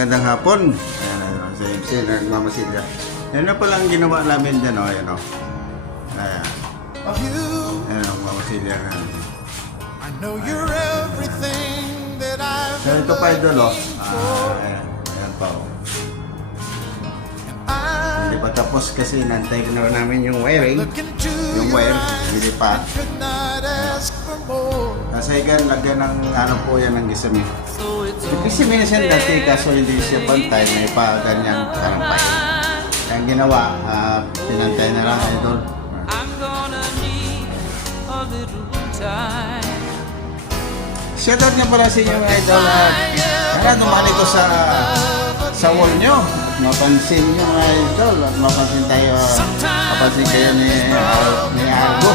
Magandang hapon. Ayan, sa MC, nagmamasilya. Yan na palang ginawa namin dyan, o. Ayan, o. Ayan. Ayan, nagmamasilya na. So, ito pa idol, o. Ayan, ayan pa, o. Hindi pa tapos kasi nantay ko na namin yung wiring. Yung wire, hindi pa. Nasa ikan, lagyan ng ano po yan ng gisami. Yung gisami na siya dati kaso hindi siya pantay, may pa ganyang karampay. Kaya ginawa, pinantay na lang idol. Shoutout nga pala sa inyo mga idol at dumali ko sa wall nyo. Mapansin nyo mga idol at mapansin tayo, mapansin kayo ni Argo.